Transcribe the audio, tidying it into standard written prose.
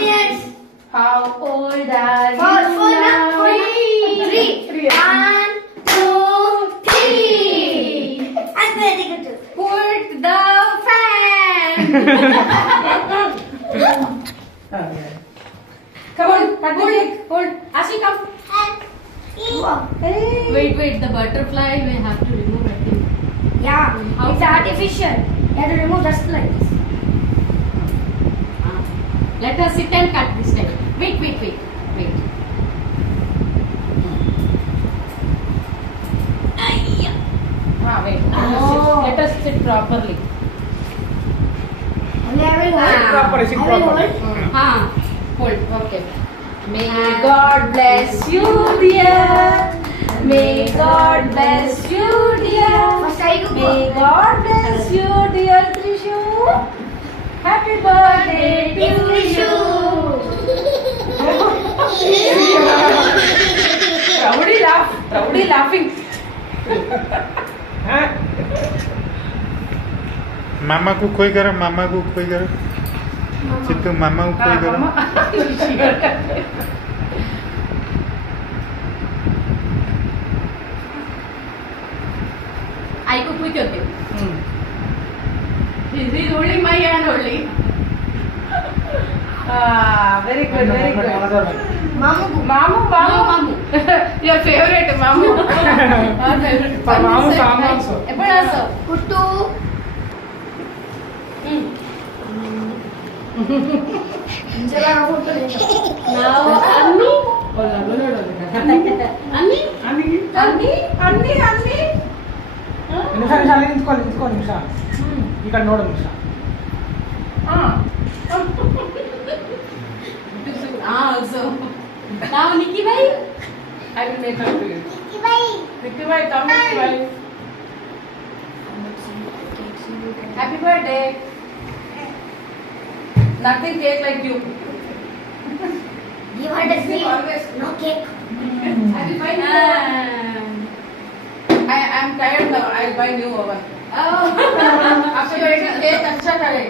minutes? How old are you Four, now? three. Three. 1, 2, 3. I'm ready to do. Put the fan. Okay. Come on, cut the cake. Hold. Ashi, come. Hey. Wait, the butterfly we have to remove, I think. Yeah, How it's to- artificial. You have to remove just like this. Let us sit and cut this time. Wait. Wait. Oh. Let us sit properly. Only I will hold. Proper, sit I will properly. hold. Hold. Okay. May God bless you, dear. May God bless you, dear. First I do May God bless you, dear Trishu. Happy birthday to you. Rowdy laughing. मामा को खोई करो, मामा को खोई करो, चित्तू मामा को खोई करो. I cook with your cake. This is holding my hand only. Very good, very good. Mamu. Mamu. Your favorite, Mamu. Our favorite. Mamu, Mamu also. Eppadu also. Kuttu. Injala photo leka. Now, Anni. Anni. నిమిషాలు నించుకో నిమిష ఇక్కడ node Nimisha Also. Now, Nikki bhai. I will make up to you. Vicky bhai, come Vicky bhai. Happy birthday. Nothing cake like you. Give her the seed. Always. No cake. Happy birthday. I am tired now. I'll buy new oven. Oh. After eating cake, अच्छा करे.